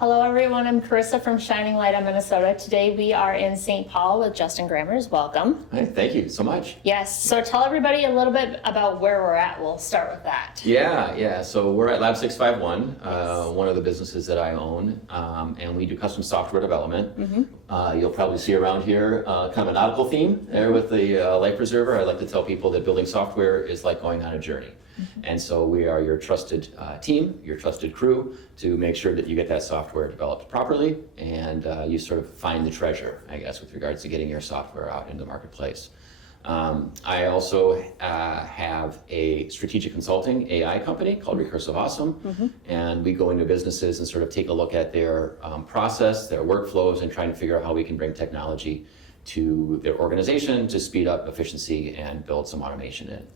Hello everyone, I'm Karissa from Shining Light on Minnesota. Today we are in St. Paul with Justin Grammens. Welcome. Hi, thank you so much. Yes, so tell everybody a little bit about where we're at. We'll start with that. Yeah. So we're at Lab651, Yes. one of the businesses that I own, and we do custom software development. You'll probably see around here kind of a nautical theme there with the life preserver. I like to tell people that building software is like going on a journey. And so we are your trusted team, your trusted crew to make sure that you get that software developed properly and you sort of find the treasure, I guess, with regards to getting your software out into the marketplace. I also have a strategic consulting AI company called Recursive Awesome, and we go into businesses and sort of take a look at their process, their workflows, and trying to figure out how we can bring technology to their organization to speed up efficiency and build some automation in.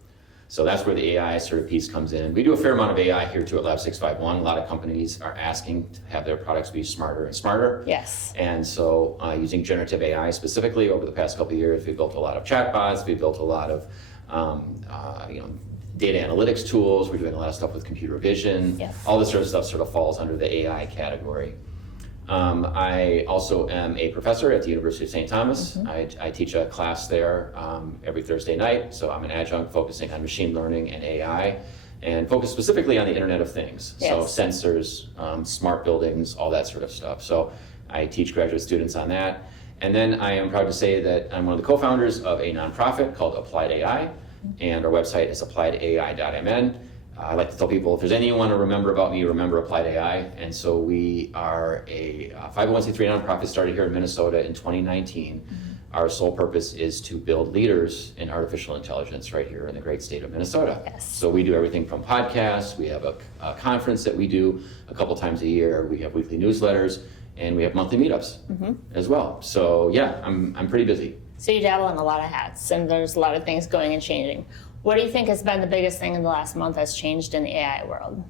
So that's where the AI sort of piece comes in. We do a fair amount of AI here too at Lab651. A lot of companies are asking to have their products be smarter and smarter. Yes. And so using generative AI specifically over the past couple of years, we've built a lot of chatbots, we've built a lot of data analytics tools, we're doing a lot of stuff with computer vision. Yes. All this sort of stuff sort of falls under the AI category. I also am a professor at the University of St. Thomas. I teach a class there every Thursday night, so I'm an adjunct focusing on machine learning and AI, and focus specifically on the Internet of Things. Yes. So sensors, smart buildings, all that sort of stuff. So I teach graduate students on that. And then I am proud to say that I'm one of the co-founders of a nonprofit called Applied AI, and our website is appliedai.mn. I like to tell people, if there's anything you want to remember about me, remember Applied AI. And so we are a 501c3 nonprofit started here in Minnesota in 2019. Our sole purpose is to build leaders in artificial intelligence right here in the great state of Minnesota. Yes. So we do everything from podcasts, we have a conference that we do a couple times a year, we have weekly newsletters, and we have monthly meetups as well. So yeah, I'm pretty busy. So you dabble in a lot of hats and there's a lot of things going and changing. What do you think has been the biggest thing in the last month that's changed in the AI world?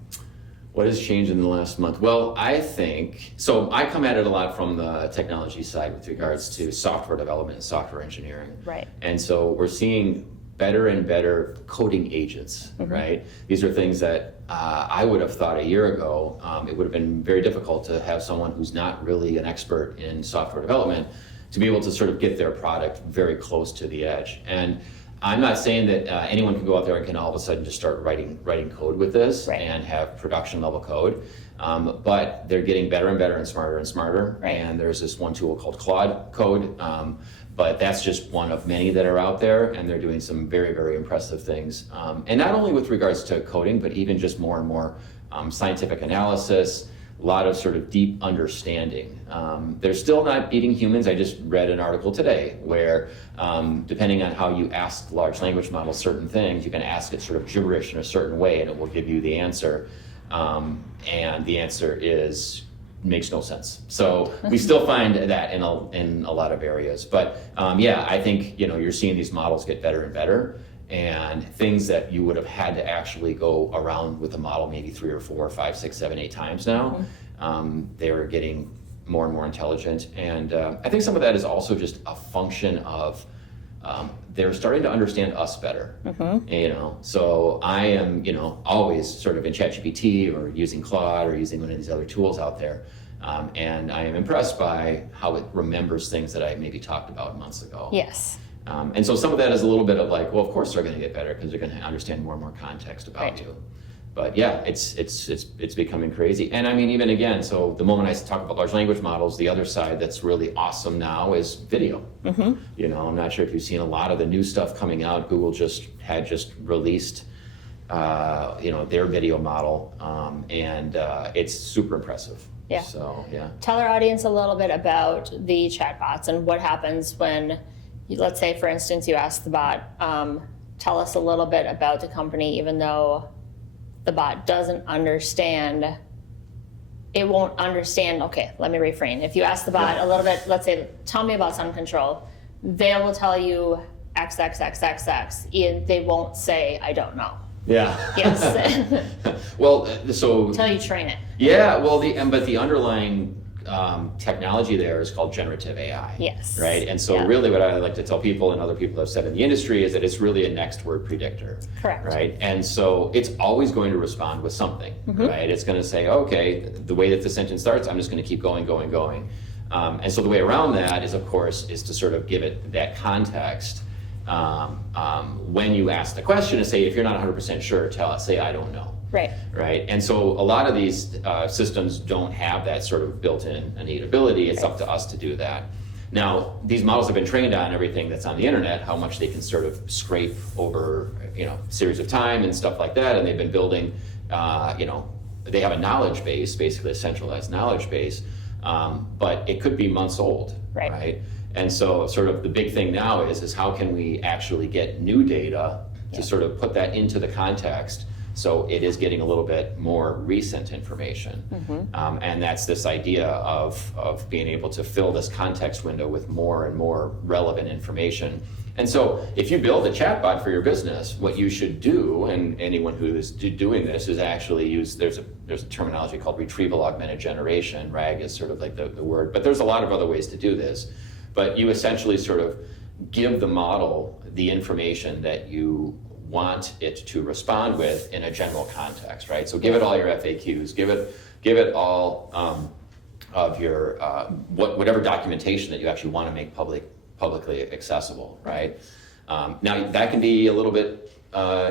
What has changed in the last month? Well, I think, so I come at it a lot from the technology side with regards to software development and software engineering. Right. And so we're seeing better and better coding agents, right? These are things that I would have thought a year ago, it would have been very difficult to have someone who's not really an expert in software development to be able to sort of get their product very close to the edge. And I'm not saying that anyone can go out there and can all of a sudden just start writing code with this and have production level code, but they're getting better and better and smarter. Right. And there's this one tool called Claude Code, but that's just one of many that are out there, and they're doing some very, very impressive things. And not only with regards to coding, but even just more and more scientific analysis, a lot of sort of deep understanding. They're still not beating humans. I just read an article today where depending on how you ask large language models certain things, you can ask it sort of gibberish in a certain way and it will give you the answer. And the answer makes no sense. So we still find that in a lot of areas. But yeah, I think you're seeing these models get better and better. And things that you would have had to actually go around with the model maybe 3 or 4 or 5, 6, 7, 8 times now, they're getting more and more intelligent. And I think some of that is also just a function of they're starting to understand us better. So I am always sort of in ChatGPT or using Claude or using one of these other tools out there. And I am impressed by how it remembers things that I maybe talked about months ago. Yes. And so some of that is a little bit of like, well, of course they're going to get better because they're going to understand more and more context about you. But yeah, it's becoming crazy. And I mean, even again, so the moment I talk about large language models, the other side that's really awesome now is video. I'm not sure if you've seen a lot of the new stuff coming out. Google had released their video model, and it's super impressive. Yeah. So yeah. Tell our audience a little bit about the chatbots and what happens when, let's say, for instance, you ask the bot, tell us a little bit about the company, even though the bot doesn't understand, it won't understand. Okay, let me refrain. If you ask the bot a little bit, let's say, tell me about sun control, they will tell you X, X, X, X, X. They won't say, I don't know. Yeah. Yes. Well, so Until you train it. Yeah, well, but the underlying technology there is called generative AI. Yes. Right? And so really what I like to tell people, and other people have said in the industry, is that it's really a next word predictor. Correct. Right? And so it's always going to respond with something, right? It's going to say, okay, the way that the sentence starts, I'm just going to keep going. And so the way around that is, of course, is to sort of give it that context when you ask the question, and say, if you're not 100% sure, say, I don't know. Right. Right. And so a lot of these systems don't have that sort of built-in innate ability. It's up to us to do that. Now, these models have been trained on everything that's on the internet, how much they can sort of scrape over, series of time and stuff like that. And they've been building, they have a knowledge base, basically a centralized knowledge base, but it could be months old. Right. And so sort of the big thing now is how can we actually get new data to sort of put that into the context, so it is getting a little bit more recent information. And that's this idea of being able to fill this context window with more and more relevant information. And so if you build a chatbot for your business, what you should do, and anyone who is doing this, is actually use, there's a terminology called retrieval augmented generation. RAG is sort of like the word, but there's a lot of other ways to do this. But you essentially sort of give the model the information that you want it to respond with in a general context, right? So give it all your FAQs, give it all of your whatever documentation that you actually want to make publicly accessible, right? Now that can be a little bit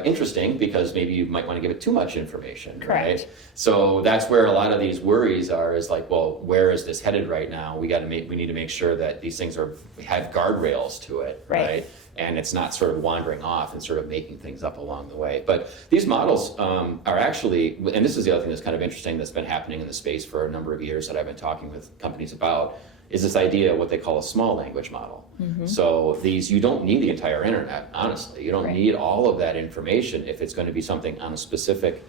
interesting, because maybe you might want to give it too much information. Correct. Right? So that's where a lot of these worries are, is like, well, where is this headed right now? We need to make sure that these things have guardrails to it, right? And it's not sort of wandering off and sort of making things up along the way. But these models are actually, and this is the other thing that's kind of interesting that's been happening in the space for a number of years that I've been talking with companies about, is this idea of what they call a small language model. So you don't need the entire internet, honestly. You don't need all of that information if it's going to be something on a specific,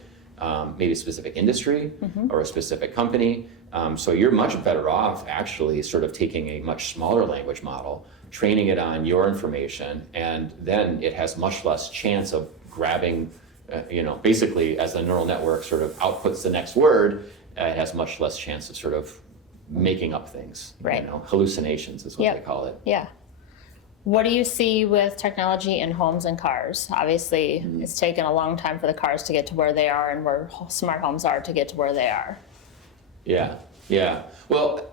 maybe a specific industry or a specific company. So you're much better off actually sort of taking a much smaller language model, training it on your information, and then it has much less chance of grabbing, basically as the neural network sort of outputs the next word, it has much less chance of sort of making up things. Right. Hallucinations is what they call it. Yeah. What do you see with technology in homes and cars? Obviously, it's taken a long time for the cars to get to where they are, and where smart homes are to get to where they are. Yeah. Well,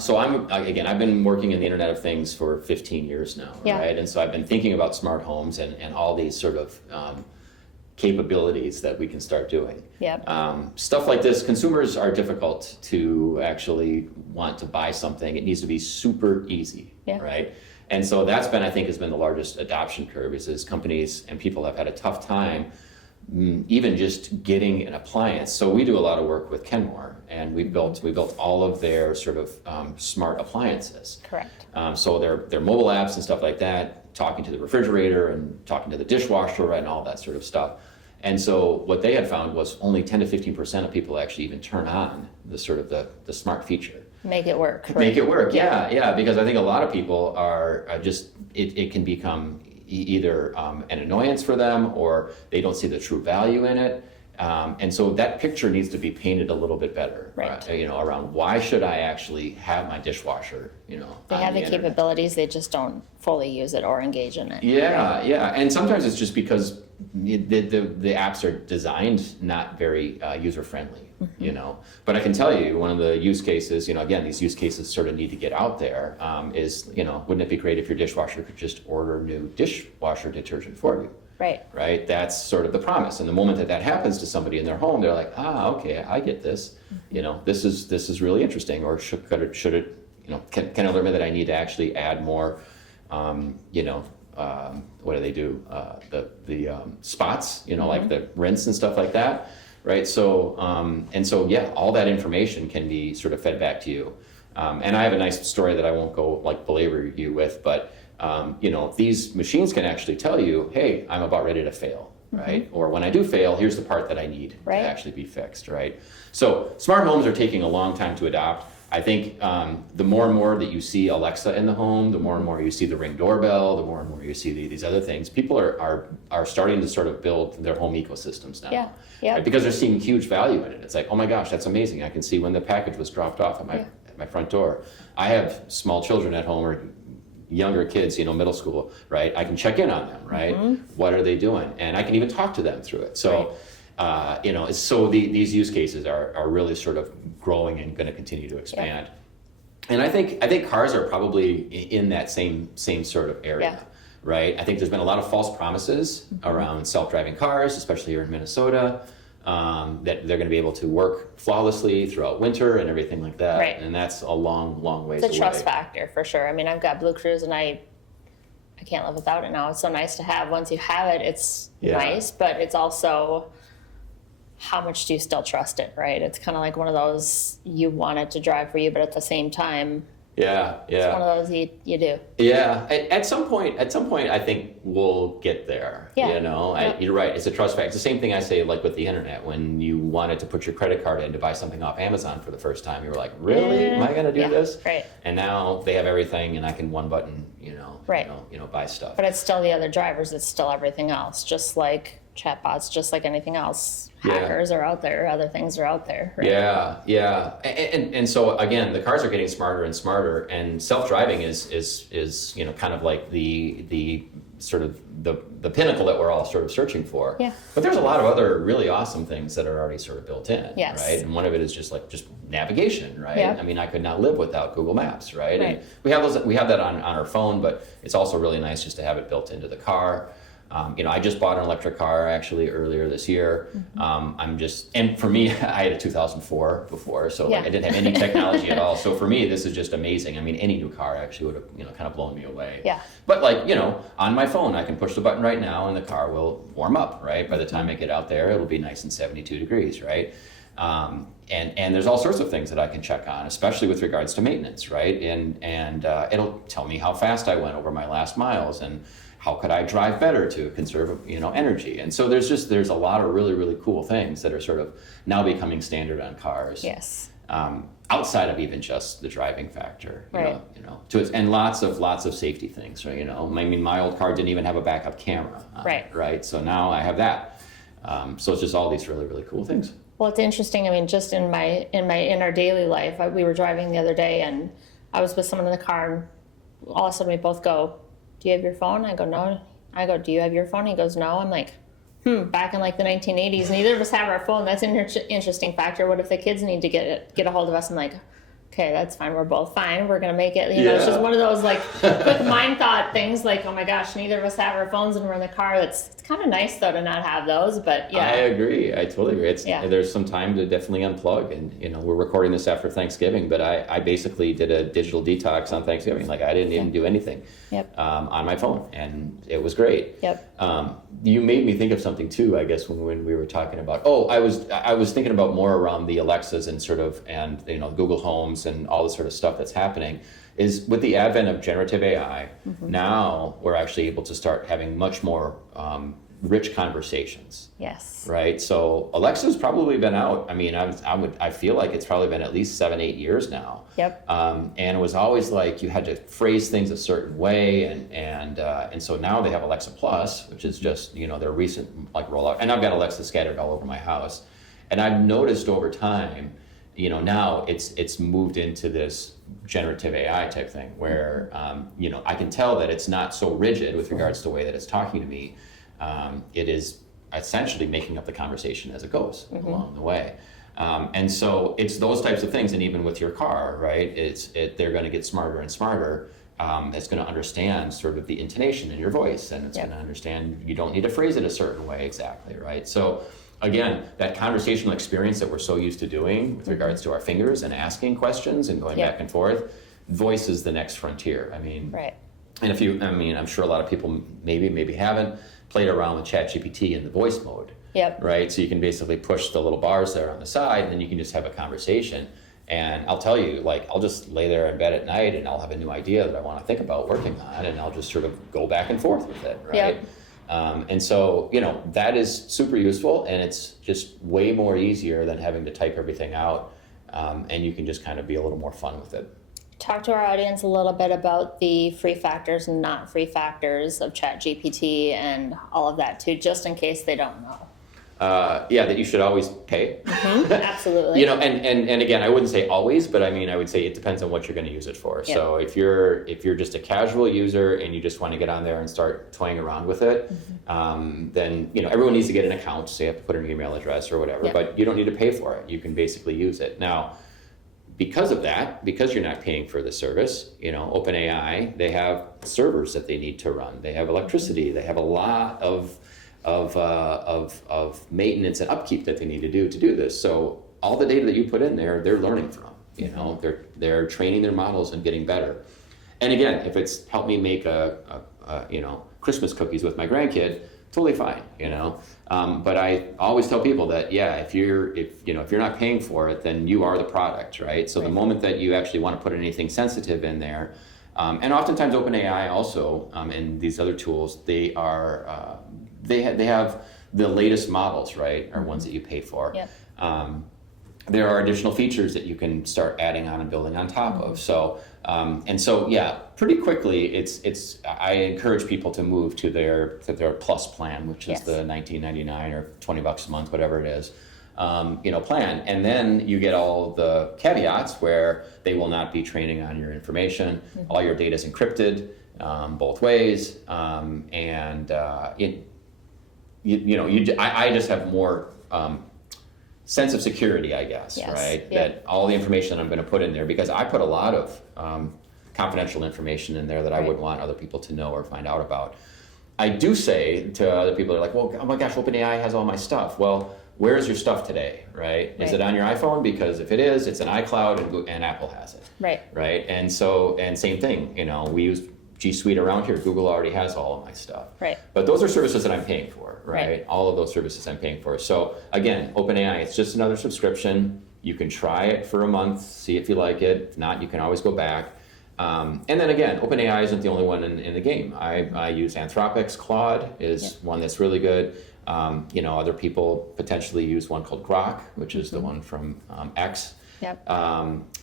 so I've been working in the Internet of Things for 15 years now, right? And so I've been thinking about smart homes and all these sort of capabilities that we can start doing. Stuff like this, consumers are difficult to actually want to buy something. It needs to be super easy, right? And so that's been, I think, has been the largest adoption curve, is companies and people have had a tough time even just getting an appliance. So we do a lot of work with Kenmore, and we built all of their sort of smart appliances. Correct. So their mobile apps and stuff like that, talking to the refrigerator and talking to the dishwasher, right, and all that sort of stuff. And so what they had found was only 10 to 15% of people actually even turn on the sort of the smart feature. Make it work. Make it work, yeah, because I think a lot of people are just, it can become either an annoyance for them, or they don't see the true value in it. And so that picture needs to be painted a little bit better, right. Around why should I actually have my dishwasher, They have the capabilities, they just don't fully use it or engage in it. Yeah, and sometimes it's just because the apps are designed not very user-friendly, But I can tell you, one of the use cases, again, these use cases sort of need to get out there, is, wouldn't it be great if your dishwasher could just order new dishwasher detergent for you? Right. That's sort of the promise. And the moment that happens to somebody in their home, they're like, okay, I get this. This is really interesting. Or should it, can it learn that I need to actually add more, what do they do? The spots, like the rinse and stuff like that. Right. So, all that information can be sort of fed back to you. And I have a nice story that I won't go belabor you with, but these machines can actually tell you, hey, I'm about ready to fail, right? Or when I do fail, here's the part that I need to actually be fixed, right? So smart homes are taking a long time to adopt. I think the more and more that you see Alexa in the home, the more and more you see the Ring doorbell, the more and more you see these other things, people are starting to sort of build their home ecosystems now. Right? Because they're seeing huge value in it. It's like, oh my gosh, that's amazing. I can see when the package was dropped off at my front door. I have small children at home or younger kids, middle school, right? I can check in on them, right? What are they doing? And I can even talk to them through it. So, these use cases are really sort of growing and going to continue to expand. And I think cars are probably in that same sort of area, right? I think there's been a lot of false promises around self-driving cars, especially here in Minnesota, that they're going to be able to work flawlessly throughout winter and everything like that. Right. And that's a long ways away. It's a trust factor for sure. I mean, I've got Blue Cruise and I can't live without it now. It's so nice to have. Once you have it, it's nice, but it's also how much do you still trust it, right? It's kind of like one of those, you want it to drive for you, but at the same time, it's one of those you do. Yeah, at some point, I think we'll get there. Yeah. You're right. It's a trust factor. It's the same thing I say, like with the internet. When you wanted to put your credit card in to buy something off Amazon for the first time, you were like, "Really? Am I going to do this?" Right. And now they have everything, and I can one button, buy stuff. But it's still the other drivers. It's still everything else. Just like chatbots, just like anything else. Hackers are out there. Other things are out there. Right? Yeah. And so again, the cars are getting smarter and smarter, and self-driving is kind of like the sort of the pinnacle that we're all sort of searching for. Yeah. But there's a lot of other really awesome things that are already sort of built in. Yes. Right. And one of it is just navigation, right? Yeah. I mean, I could not live without Google Maps, right? Right. And we have that on our phone, but it's also really nice just to have it built into the car. I just bought an electric car actually earlier this year. And for me, I had a 2004 before, so I didn't have any technology at all. So for me, this is just amazing. I mean, any new car actually would have, kind of blown me away. Yeah. But on my phone, I can push the button right now and the car will warm up, right? By the time I get out there, it'll be nice and 72 degrees, right? And there's all sorts of things that I can check on, especially with regards to maintenance, right? And it'll tell me how fast I went over my last miles and how could I drive better to conserve, energy. And so there's a lot of really, really cool things that are sort of now becoming standard on cars. Yes. Outside of even just the driving factor, Right. And lots of safety things, right? I mean, my old car didn't even have a backup camera on it, right? So now I have that. So it's just all these really, really cool things. Well, it's interesting. I mean, just in our daily life, we were driving the other day, and I was with someone in the car, and all of a sudden we both go, "Do you have your phone?" I go, "No." I go, "Do you have your phone?" He goes, "No." I'm like, back in like the 1980s, neither of us have our phone. That's an interesting factor. What if the kids need to get a hold of us? I'm like, okay, that's fine. We're both fine. We're going to make it. It's just one of those like quick mind thought things like, oh my gosh, neither of us have our phones and we're in the car. It's kind of nice though to not have those, but yeah. I agree. I totally agree. There's some time to definitely unplug, and we're recording this after Thanksgiving, but I basically did a digital detox on Thanksgiving. Like I didn't even do anything on my phone, and it was great. You made me think of something too, I guess, when we were talking about, I was thinking about more around the Alexas and Google Homes and all this sort of stuff that's happening, is with the advent of generative AI, now we're actually able to start having much more rich conversations. Yes. Right? So Alexa's probably been out. I mean, I feel like it's probably been at least 7-8 years now. Yep. And it was always like you had to phrase things a certain way, and so now they have Alexa Plus, which is just their recent rollout. And I've got Alexa scattered all over my house, and I've noticed over time, now it's moved into this generative AI type thing where I can tell that it's not so rigid with regards to the way that it's talking to me. It is essentially making up the conversation as it goes along the way. And so it's those types of things, and even with your car, right? They're going to get smarter and smarter. It's going to understand sort of the intonation in your voice, and it's going to understand you don't need to phrase it a certain way exactly, right? So again, that conversational experience that we're so used to doing with regards to our fingers and asking questions and going back and forth, voice is the next frontier. I mean, right. And I'm sure a lot of people maybe haven't played around with ChatGPT in the voice mode. Yep. Right? So you can basically push the little bars there on the side, and then you can just have a conversation. And I'll tell you, I'll just lay there in bed at night and I'll have a new idea that I want to think about working on, and I'll just sort of go back and forth with it, right? Yep. And so, that is super useful, and it's just way more easier than having to type everything out, and you can just kind of be a little more fun with it. Talk to our audience a little bit about the free factors and not free factors of ChatGPT and all of that too, just in case they don't know. that you should always pay. Absolutely. You know, and again, I wouldn't say always, but I mean, I would say it depends on what you're going to use it for. Yep. So if you're just a casual user and you just want to get on there and start toying around with it, then, you know, everyone needs to get an account, so you have to put in your email address or whatever, Yep. but you don't need to pay for it. You can basically use it. Now, because of that, because you're not paying for the service, you know, OpenAI, they have servers that they need to run. They have electricity. They have a lot of maintenance and upkeep that they need to do this. So all the data that you put in there, they're learning from. You know, they're training their models and getting better. And again, if it's helped me make a you know, Christmas cookies with my grandkid, totally fine. You know, but I always tell people that if you're not paying for it, then you are the product, right? So the moment that you actually want to put anything sensitive in there, and oftentimes OpenAI also and these other tools, they are they have the latest models, right? Are ones that you pay for. Yep. There are additional features that you can start adding on and building on top of. So pretty quickly, I encourage people to move to their Plus plan, which is the $19.99 or $20 a month, whatever it is, plan. And then you get all the caveats where they will not be training on your information. All your data is encrypted both ways, I just have more sense of security, I guess, right? Yep. That all the information that I'm going to put in there, because I put a lot of confidential information in there that I wouldn't want other people to know or find out about. I do say to other people, they're like, well, oh my gosh, OpenAI has all my stuff. Well, where's your stuff today, right? Is it on your iPhone? Because if it is, it's an iCloud and Apple has it. Right. And same thing, you know, we use G Suite around here. Google already has all of my stuff. Right. But those are services that I'm paying for, right? All of those services I'm paying for. So again, OpenAI, it's just another subscription. You can try it for a month, see if you like it. If not, you can always go back. And then again, OpenAI isn't the only one in the game. I use Anthropic's Claude is one that's really good. Other people potentially use one called Grok, which is the one from X. Yep.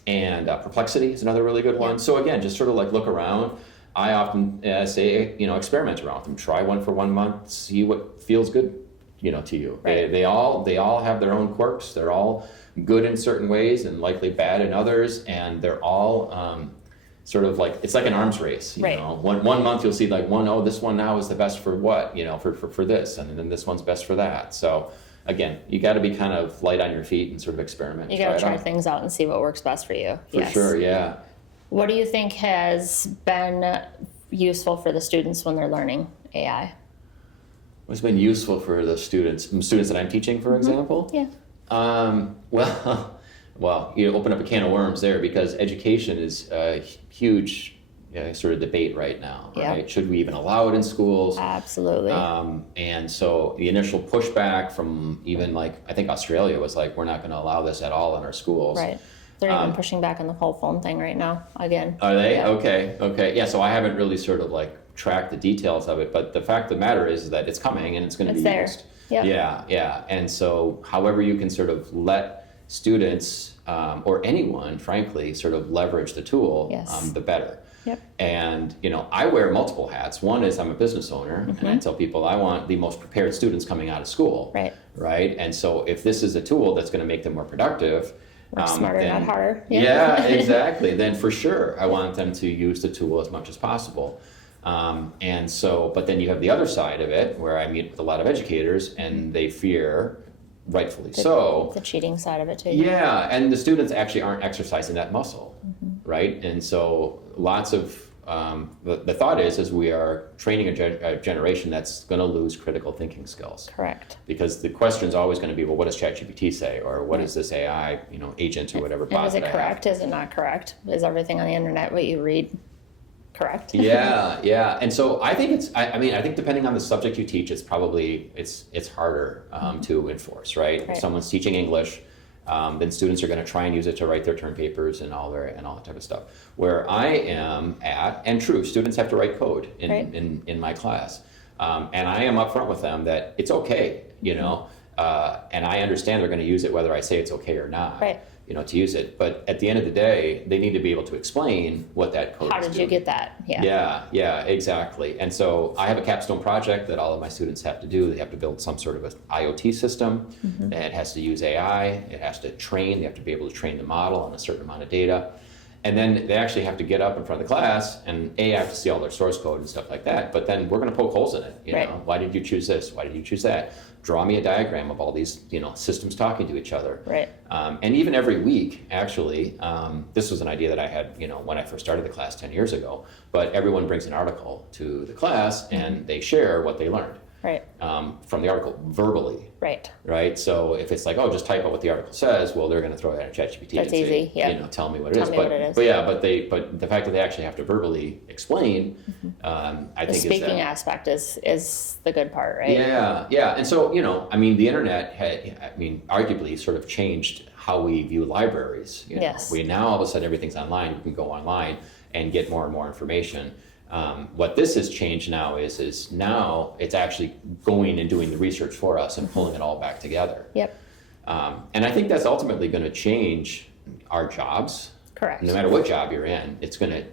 And Perplexity is another really good one. So again, just sort of like look around. I often say, experiment around with them. Try one for 1 month, see what feels good, to you. Right. They all have their own quirks. They're all good in certain ways and likely bad in others, and they're all sort of like, it's like an arms race. You know, one month you'll see like this one now is the best for what, for this, and then this one's best for that. So again, you got to be kind of light on your feet and sort of experiment. You got to try things out and see what works best for you. For sure, yeah. What do you think has been useful for the students when they're learning AI? What's been useful for the students that I'm teaching, for example? Yeah. Well, you open up a can of worms there, because education is a huge sort of debate right now, right? Yep. Should we even allow it in schools? Absolutely. And so the initial pushback from even I think Australia was like, we're not going to allow this at all in our schools. Right. They're even pushing back on the whole phone thing right now again. Are they? Yeah. Okay. Yeah, so I haven't really sort of tracked the details of it, but the fact of the matter is that it's coming and it's going to be there. used. Yep. Yeah. And so however you can sort of let students or anyone, frankly, sort of leverage the tool, the better. Yep. And, I wear multiple hats. One is I'm a business owner, and I tell people I want the most prepared students coming out of school. Right? And so if this is a tool that's going to make them more productive, work smarter, not harder. Yeah, exactly. Then for sure, I want them to use the tool as much as possible. But then you have the other side of it, where I meet with a lot of educators, and they fear, rightfully so, the cheating side of it too. Yeah, and the students actually aren't exercising that muscle, right? And so lots of the thought is we are training a generation that's going to lose critical thinking skills. Correct. Because the question is always going to be, well, what does ChatGPT say, or what is this AI, agent or whatever bot? And is it that correct? Is it not correct? Is everything on the internet what you read correct? Yeah. And so I think I think depending on the subject you teach, it's harder to enforce, right? If someone's teaching English, then students are going to try and use it to write their term papers and all that type of stuff. Where I am at, and true, students have to write code in my class, and I am upfront with them that it's okay, and I understand they're going to use it whether I say it's okay or not. Right. to use it. But at the end of the day, they need to be able to explain what that code is How did you doing. get that? Yeah, exactly. And so I have a capstone project that all of my students have to do. They have to build some sort of an IoT system. It has to use AI. It has to train. They have to be able to train the model on a certain amount of data. And then they actually have to get up in front of the class and I have to see all their source code and stuff like that. But then we're going to poke holes in it. You know, why did you choose this? Why did you choose that? Draw me a diagram of all these, systems talking to each other. Right. And even every week, actually, this was an idea that I had, when I first started the class 10 years ago. But everyone brings an article to the class and they share what they learned. Right. From the article verbally. Right. So if it's like, oh, just type out what the article says, well, they're going to throw that in ChatGPT. That's and say, easy. Yeah. Tell me what it is. Tell me what it is. But the fact that they actually have to verbally explain, I The think speaking aspect is the good part, right? Yeah. And so, the internet arguably sort of changed how we view libraries. Yes. We now all of a sudden everything's online. You can go online and get more and more information. What this has changed now is now it's actually going and doing the research for us and pulling it all back together. Yep. And I think that's ultimately going to change our jobs. Correct. No matter what job you're in,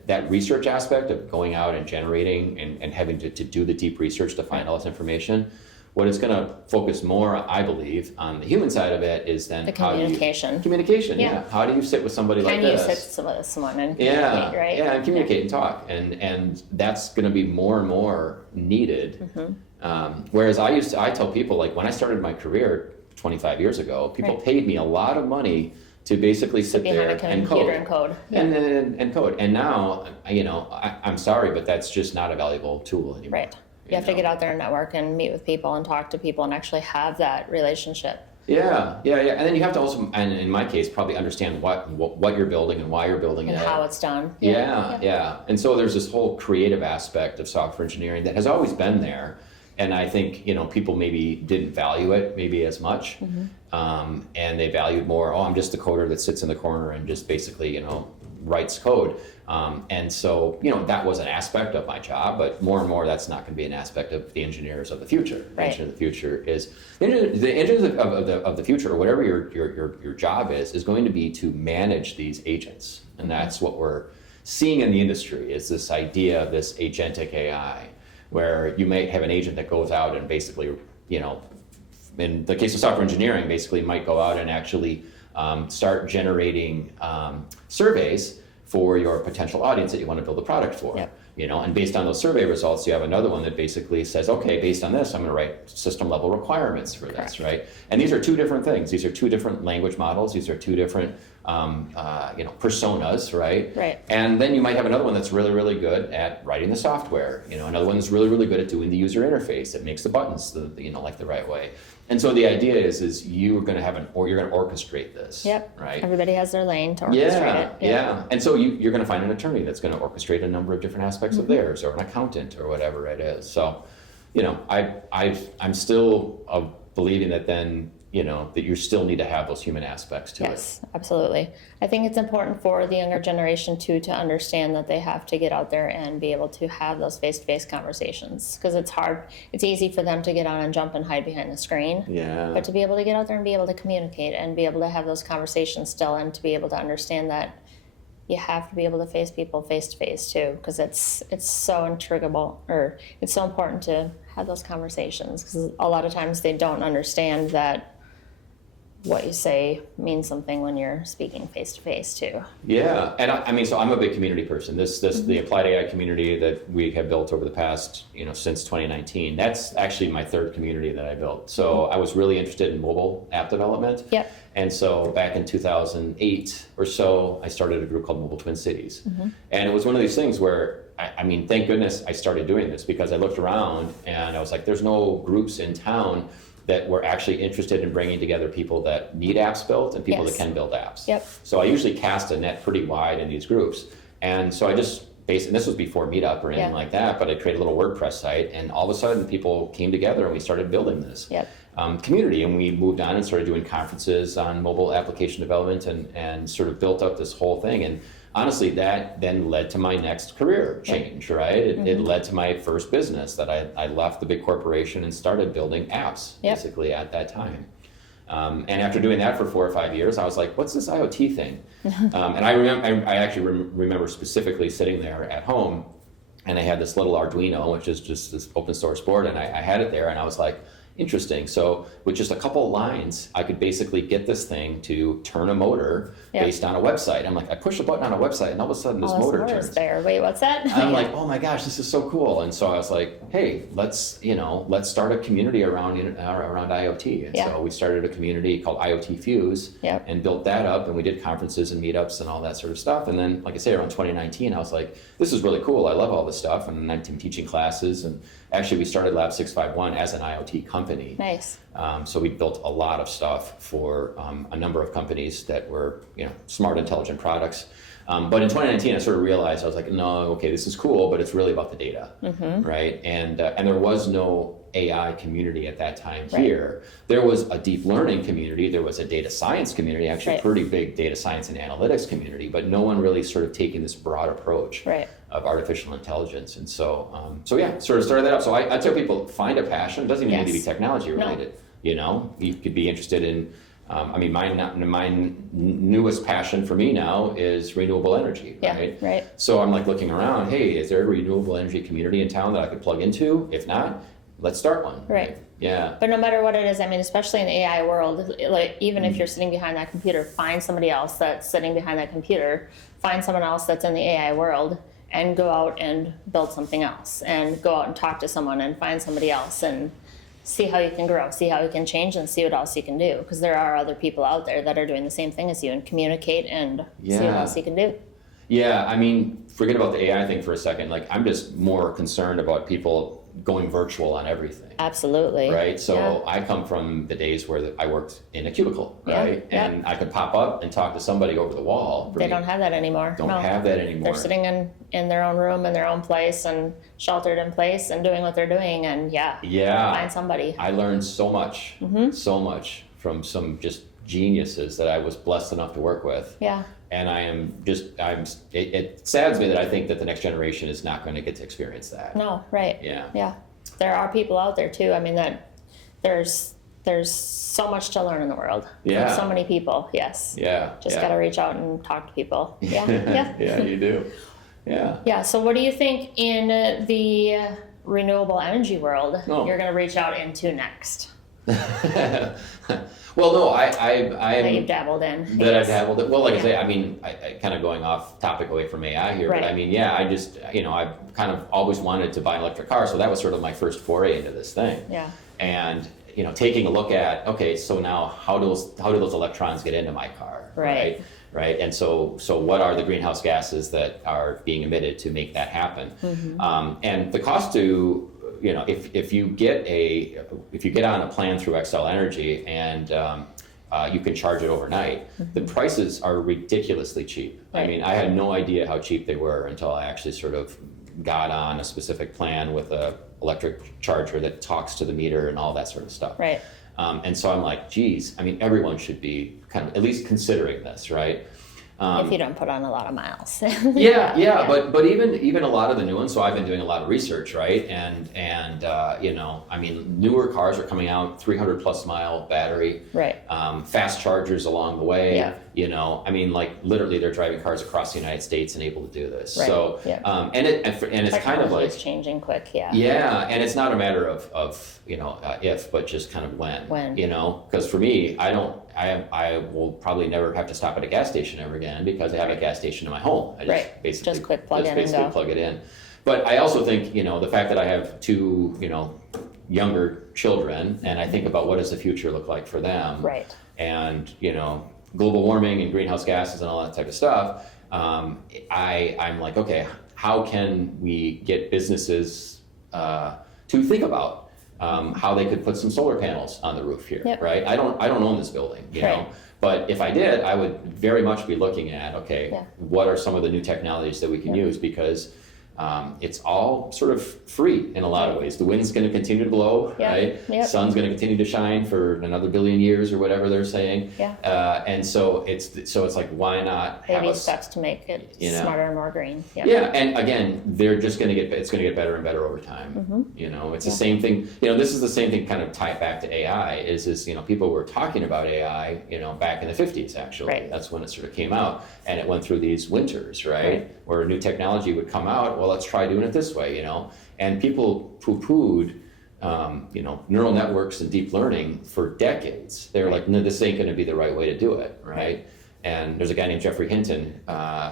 that research aspect of going out and generating and having to do the deep research to find all this information. What it's going to focus more, I believe, on the human side of it is then The communication. Communication, yeah. How do you sit with somebody like this? Can you sit with someone and communicate, right? Yeah, and communicate and talk. And that's going to be more and more needed. Whereas I tell people, like when I started my career 25 years ago, people paid me a lot of money to basically sit there and code. And code. And code. And now, I'm sorry, but that's just not a valuable tool anymore. Right. You have to get out there and network and meet with people and talk to people and actually have that relationship. Yeah. And then you have to also, and in my case, probably understand what you're building and why you're building it. And how it's done. Yeah. And so there's this whole creative aspect of software engineering that has always been there. And I think, people maybe didn't value it maybe as much. And they valued more, I'm just the coder that sits in the corner and just basically, writes code. And so, that was an aspect of my job, but more and more that's not going to be an aspect of the engineers of the future. The engineer of the future is, the engineers of the future, or whatever your job is going to be to manage these agents. And that's what we're seeing in the industry, is this idea of this agentic AI, where you might have an agent that goes out and basically, in the case of software engineering, basically might go out and actually start generating surveys for your potential audience that you want to build a product for. And based on those survey results, you have another one that basically says, okay, based on this, I'm going to write system level requirements for this, right? And these are two different things. These are two different language models. These are two different, personas, right? Right. And then you might have another one that's really, really good at writing the software. Another one that's really, really good at doing the user interface that makes the buttons, like the right way. And so the idea is you're going to you're going to orchestrate this. Right. Everybody has their lane to orchestrate it. Yeah. And so you're going to find an attorney that's going to orchestrate a number of different aspects of theirs, or an accountant, or whatever it is. So, I'm still believing that then, that you still need to have those human aspects to it. Yes, absolutely. I think it's important for the younger generation too to understand that they have to get out there and be able to have those face-to-face conversations, because it's hard. It's easy for them to get on and jump and hide behind the screen. Yeah. But to be able to get out there and be able to communicate and be able to have those conversations still, and to be able to understand that you have to be able to face people face-to-face too, because it's so intriguable, or it's so important to have those conversations, because a lot of times they don't understand that what you say means something when you're speaking face to face too. Yeah, and so I'm a big community person. The applied AI community that we have built over the past, since 2019, that's actually my third community that I built. So I was really interested in mobile app development. Yep. And so back in 2008 or so, I started a group called Mobile Twin Cities. And it was one of these things where, thank goodness I started doing this, because I looked around and I was like, there's no groups in town that were actually interested in bringing together people that need apps built and people that can build apps. Yep. So I usually cast a net pretty wide in these groups. And so I just and this was before Meetup or anything like that, but I created a little WordPress site, and all of a sudden people came together and we started building this community, and we moved on and started doing conferences on mobile application development and sort of built up this whole thing. And honestly, that then led to my next career change, right? It led to my first business, that I left the big corporation and started building apps basically at that time. And after doing that for 4 or 5 years, I was like, what's this IoT thing? And I actually remember specifically sitting there at home, and I had this little Arduino, which is just this open source board, and I had it there, and I was like, interesting. So with just a couple of lines, I could basically get this thing to turn a motor based on a website. I'm like, I push a button on a website, and all of a sudden this motor turns. There. Wait, what's that? And I'm like, oh my gosh, this is so cool. And so I was like, hey, let's start a community around IoT. And so we started a community called IoT Fuse and built that up, and we did conferences and meetups and all that sort of stuff. And then, like I say, around 2019, I was like, this is really cool. I love all this stuff. And I'm teaching classes, and actually we started Lab651 as an IoT company. Nice. So we built a lot of stuff for a number of companies that were, smart, intelligent products. But in 2019, I sort of realized, I was like, no, okay, this is cool, but it's really about the data, right? And there was no AI community at that time here. There was a deep learning community. There was a data science community, actually a pretty big data science and analytics community, but no one really sort of taking this broad approach of artificial intelligence. And so, sort of started that up. So I tell people, find a passion. It doesn't even need to be technology related. You could be interested in, my newest passion for me now is renewable energy, right? So I'm like looking around, hey, is there a renewable energy community in town that I could plug into? If not, let's start one. Right. Yeah. But no matter what it is, especially in the AI world, like even if you're sitting behind that computer, find somebody else that's sitting behind that computer, find someone else that's in the AI world, and go out and build something else, and go out and talk to someone and find somebody else and see how you can grow, see how you can change, and see what else you can do. Because there are other people out there that are doing the same thing as you, and communicate and see what else you can do. Yeah, forget about the AI thing for a second. Like, I'm just more concerned about people going virtual on everything. Absolutely. Right? So I come from the days where I worked in a cubicle, right? And I could pop up and talk to somebody over the wall. They don't have that anymore. Don't have that anymore. They're sitting in their own room, in their own place, and sheltered in place, and doing what they're doing, and find somebody. I learned so much from some just geniuses that I was blessed enough to work with. Yeah. And it saddens me that I think that the next generation is not going to get to experience that. No, right. Yeah. There are people out there too. That there's so much to learn in the world. Yeah. From so many people. Yes. Yeah. Just got to reach out and talk to people. Yeah. Yeah, you do. Yeah. Yeah. So what do you think in the renewable energy world you're going to reach out into next? Well, no, I that you've dabbled in. That I've dabbled in. Well, like I say, I kind of going off topic away from AI here, but I just, I've kind of always wanted to buy an electric car, so that was sort of my first foray into this thing. Yeah. And taking a look at, okay, so now how do those electrons get into my car, right? And so what are the greenhouse gases that are being emitted to make that happen? And the cost to if you get on a plan through Xcel Energy and you can charge it overnight, the prices are ridiculously cheap. Right. I had no idea how cheap they were until I actually sort of got on a specific plan with a electric charger that talks to the meter and all that sort of stuff. Right. And so I'm like, geez, everyone should be kind of at least considering this, right? If you don't put on a lot of miles. But even a lot of the new ones. So I've been doing a lot of research, right? And newer cars are coming out 300 plus mile battery, right? Fast chargers along the way. Literally they're driving cars across the United States and able to do this. Right. So and it's kind of like it's changing quick. Yeah, and it's not a matter of if, but just kind of when. Because for me, I will probably never have to stop at a gas station ever again because I have a gas station in my home. I just quick plug in and go. Plug it in. But I also think, the fact that I have two, younger children, and I think about what does the future look like for them. Right. And, global warming and greenhouse gases and all that type of stuff. I'm like, okay, how can we get businesses to think about how they could put some solar panels on the roof here, right? I don't own this building, you know, but if I did, I would very much be looking at, what are some of the new technologies that we can use, because it's all sort of free in a lot of ways. The wind's going to continue to blow, right? Yep. Sun's going to continue to shine for another billion years or whatever they're saying. Yeah. And so it's like, why not have Baby us, steps to make it you know? smarter and more green. Yep. Yeah, and again, they're just going to it's going to get better and better over time. You know, it's the same thing. You know, this is the same thing, kind of tied back to AI. Is you know, people were talking about AI, you know, back in the 50s actually. Right. That's when it sort of came out, and it went through these winters, right? Where new technology would come out. Well, let's try doing it this way, you know. And people poo-pooed, you know, neural networks and deep learning for decades. They were like, no, this ain't going to be the right way to do it, right? And there's a guy named Jeffrey Hinton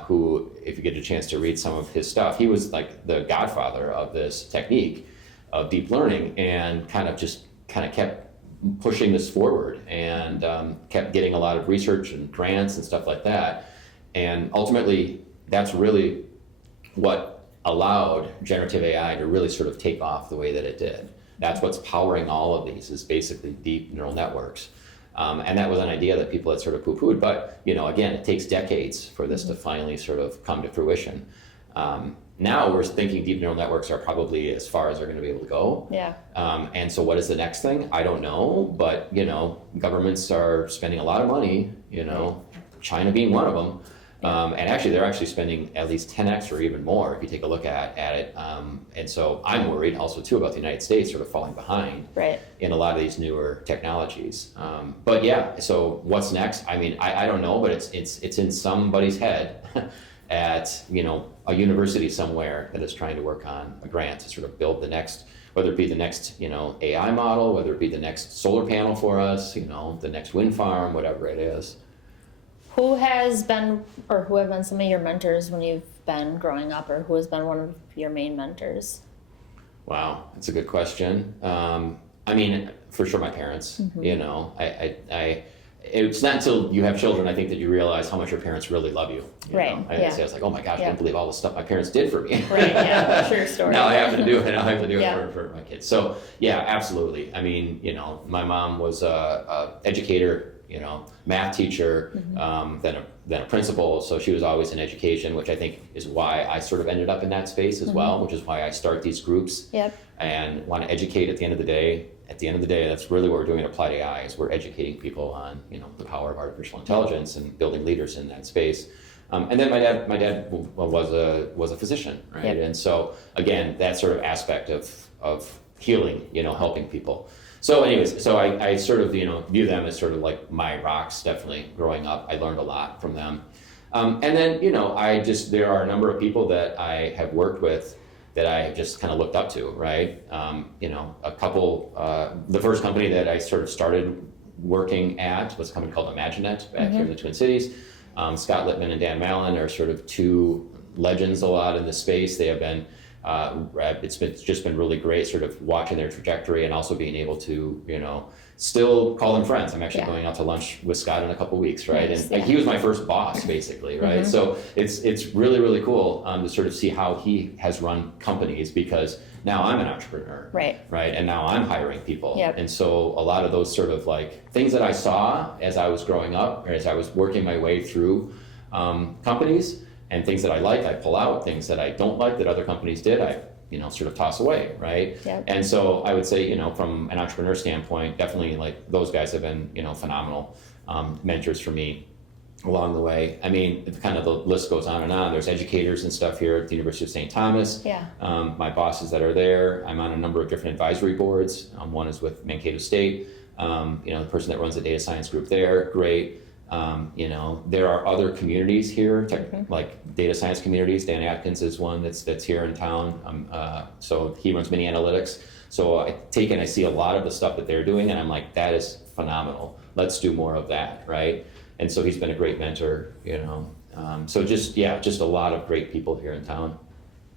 who, if you get a chance to read some of his stuff, he was like the godfather of this technique of deep learning, and kind of kept pushing this forward, and kept getting a lot of research and grants and stuff like that. And ultimately, that's really what allowed generative AI to really sort of take off the way that it did. That's what's powering all of these, is basically deep neural networks. And that was an idea that people had sort of poo-pooed, but you know, again, it takes decades for this to finally sort of come to fruition. Now we're thinking deep neural networks are probably as far as they're going to be able to go. Yeah. And so what is the next thing? I don't know, but you know, governments are spending a lot of money, you know, China being one of them. And actually, they're actually spending at least 10x or even more if you take a look at it. And so I'm worried also too about the United States sort of falling behind in a lot of these newer technologies. But yeah, so what's next? I mean, I don't know, but it's in somebody's head at, you know, a university somewhere that is trying to work on a grant to sort of build the next, whether it be the next, you know, AI model, whether it be the next solar panel for us, you know, the next wind farm, whatever it is. Who has been, or who have been some of your mentors when you've been growing up, or who has been one of your main mentors? Wow, that's a good question. I mean, for sure, my parents. You know, it's not until you have children, I think, that you realize how much your parents really love you. You know? I was like, oh my gosh, I can't believe all the stuff my parents did for me. Right. Yeah. True story. Now I have to do it. Now I have to do it for my kids. So yeah, absolutely. I mean, you know, my mom was a educator, you know, math teacher, then a principal. So she was always in education, which I think is why I sort of ended up in that space as well, which is why I start these groups and want to educate at the end of the day. At the end of the day, that's really what we're doing at Applied AI, is we're educating people on, you know, the power of artificial intelligence and building leaders in that space. And then my dad was a physician, right? And so again, that sort of aspect of healing, you know, helping people. So anyways, so I sort of, you know, view them as sort of like my rocks, definitely growing up. I learned a lot from them. And then, you know, there are a number of people that I have worked with that I have just kind of looked up to, right? You know, a couple, the first company that I sort of started working at was a company called Imaginet back here in the Twin Cities. Scott Littman and Dan Mallon are sort of two legends a lot in the space. They have been, it's just been really great sort of watching their trajectory, and also being able to, you know, still call them friends. I'm actually going out to lunch with Scott in a couple weeks, right? Nice, and he was my first boss, basically, right? So it's really, really cool to sort of see how he has run companies, because now I'm an entrepreneur, right? And now I'm hiring people. And so a lot of those sort of like things that I saw as I was growing up, or as I was working my way through companies, and things that I like, I pull out. Things that I don't like that other companies did, I, you know, sort of toss away, right? And so I would say, you know, from an entrepreneur standpoint, definitely like those guys have been, you know, phenomenal mentors for me along the way. I mean, kind of the list goes on and on. There's educators and stuff here at the University of St. Thomas. My bosses that are there, I'm on a number of different advisory boards. One is with Mankato State. You know, the person that runs the data science group there, great. You know, there are other communities here, like data science communities. Dan Atkins is one that's here in town. So he runs Mini Analytics. So I take and I see a lot of the stuff that they're doing, and I'm like, that is phenomenal. Let's do more of that, right? And so he's been a great mentor, you know. So just a lot of great people here in town.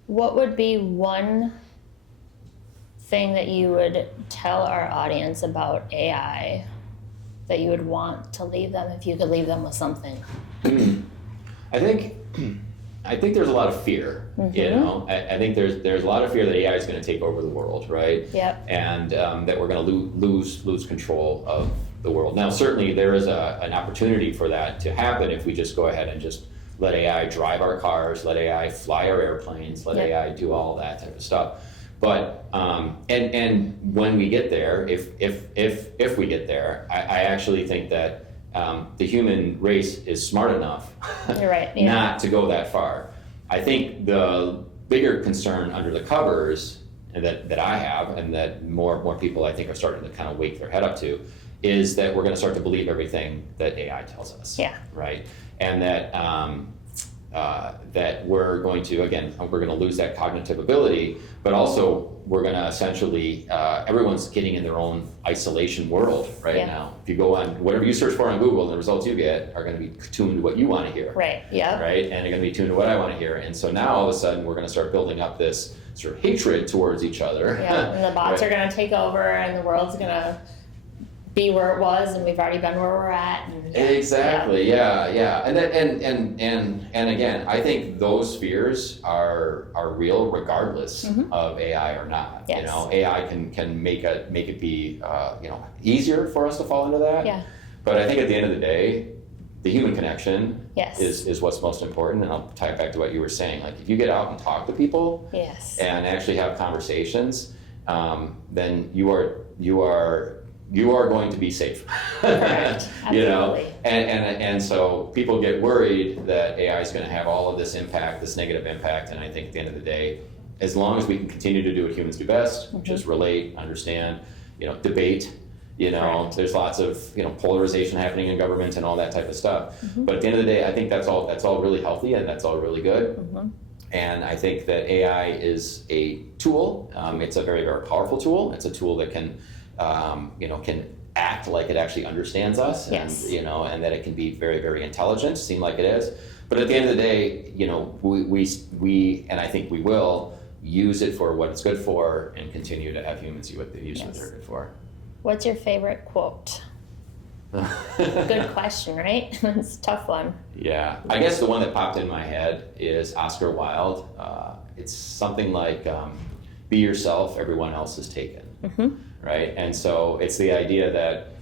What would be one thing that you would tell our audience about AI that you would want to leave them, if you could leave them with something? I think there's a lot of fear. You know, I think there's a lot of fear that AI is going to take over the world, right? And that we're going to lose control of the world. Now, certainly there is an opportunity for that to happen if we just go ahead and just let AI drive our cars, let AI fly our airplanes, let AI do all that type of stuff. But and when we get there, if we get there, I actually think that the human race is smart enough You're right, yeah. not to go that far. I think the bigger concern under the covers that I have, and that more people I think are starting to kind of wake their head up to, is that we're going to start to believe everything that AI tells us. Yeah. Right. And that that we're going to lose that cognitive ability, but also we're going to essentially everyone's getting in their own isolation world right now. If you go on whatever you search for on Google, the results you get are going to be tuned to what you want to hear. Right. Yeah. Right. And they're going to be tuned to what I want to hear. And so now all of a sudden we're going to start building up this sort of hatred towards each other. Yeah. And the bots right. are going to take over, and the world's going to be where it was, and we've already been where we're at. And, exactly. Yeah. And that, and again, I think those fears are real regardless of AI or not. Yes. You know, AI can make it be easier for us to fall into that. Yeah. But I think at the end of the day, the human connection Yes. is what's most important. And I'll tie it back to what you were saying. Like if you get out and talk to people Yes. and actually have conversations, then you are going to be safe. Correct. You know, Absolutely. and so people get worried that AI is going to have all of this impact, this negative impact. And I think at the end of the day, as long as we can continue to do what humans do best, which is relate, understand, debate. Correct. There's lots of polarization happening in government and all that type of stuff. But at the end of the day, I think that's all really healthy and that's all really good. And I think that AI is a tool. It's a very, very powerful tool. It's a tool that can act like it actually understands us, and Yes. and that it can be very, very intelligent, seem like it is. But at the end of the day, we and I think we will use it for what it's good for, and continue to have humans use what they're good for. What's your favorite quote? Good question, right? It's a tough one. Yeah, I guess the one that popped in my head is Oscar Wilde. It's something like, "Be yourself, everyone else is taken." Right? And so it's the idea that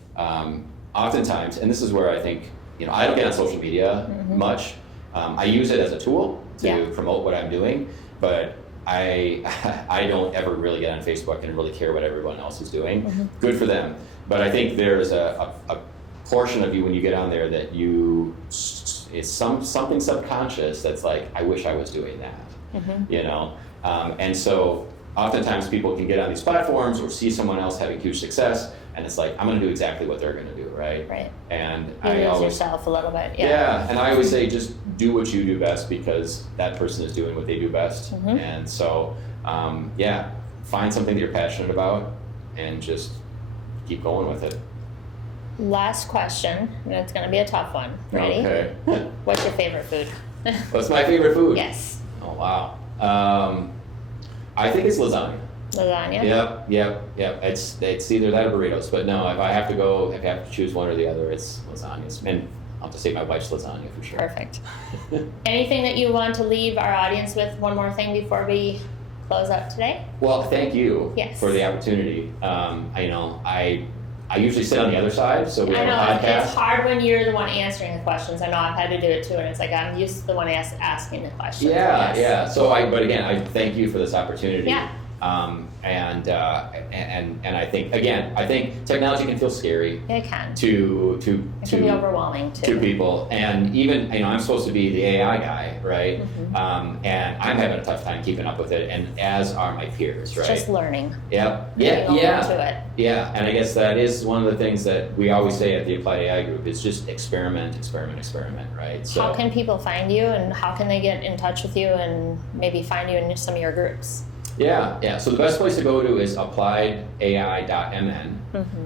oftentimes, and this is where I think, I don't get on social media much. I use it as a tool to promote what I'm doing, but I don't ever really get on Facebook and really care what everyone else is doing. Good for them. But I think there's a portion of you when you get on there that it's something subconscious that's like, I wish I was doing that. And so oftentimes people can get on these platforms or see someone else having huge success, and it's like, I'm going to do exactly what they're going to do, right? Right. And You I lose always yourself a little bit. and I always say, just do what you do best, because that person is doing what they do best. And so, find something that you're passionate about and just keep going with it. Last question, and it's going to be a tough one. Ready? Okay. What's your favorite food? What's my favorite food? Yes. Oh, wow. I think it's lasagna. Lasagna? Yep. It's either that or burritos. But no, if I have to choose one or the other, it's lasagnas. And I'll have to say my wife's lasagna for sure. Perfect. Anything that you want to leave our audience with? One more thing before we close out today? Well, thank you for the opportunity. I usually sit on the other side, so we have a podcast. It's hard when you're the one answering the questions. I know I've had to do it too, and it's like I'm used to the one asking the questions. Yeah. So but again, I thank you for this opportunity. Yeah. And I think technology can feel scary. It can. It can be overwhelming too. To people, and even I'm supposed to be the AI guy, right? And I'm having a tough time keeping up with it, and as are my peers, right? Just learning. Yep. Getting to it. Yeah, and I guess that is one of the things that we always say at the Applied AI Group is just experiment, right? So how can people find you, and how can they get in touch with you and maybe find you in some of your groups? Yeah. So the best place to go to is appliedai.mn.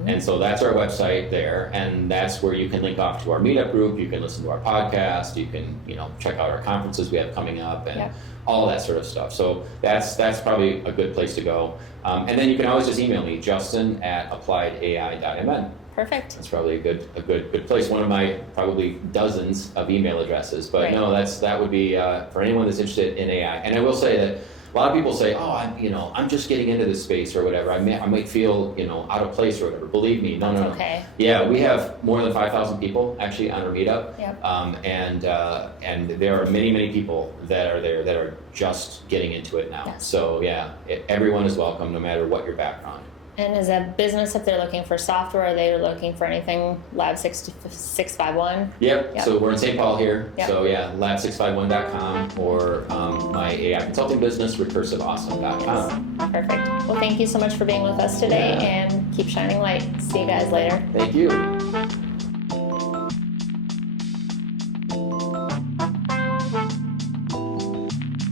And so that's our website there, and that's where you can link off to our meetup group. You can listen to our podcast. You can, check out our conferences we have coming up, and all that sort of stuff. So that's probably a good place to go. And then you can always just email me, justin@appliedai.mn. Perfect. That's probably a good place. One of my probably dozens of email addresses. But no, that would be for anyone that's interested in AI. And I will say that a lot of people say, oh, I'm just getting into this space or whatever. I might feel, out of place or whatever. Believe me, no. Okay. Yeah, we have more than 5,000 people actually on our meetup. Yep. And there are many, many people that are there that are just getting into it now. Yes. So yeah, everyone is welcome no matter what your background. And as a business, if they're looking for software, are they looking for anything Lab651? Yep. So we're in St. Paul here. Yep. So yeah, lab651.com or my AI consulting business, recursiveawesome.com. Perfect. Well, thank you so much for being with us today, Yeah. and keep shining light. See you guys later. Thank you.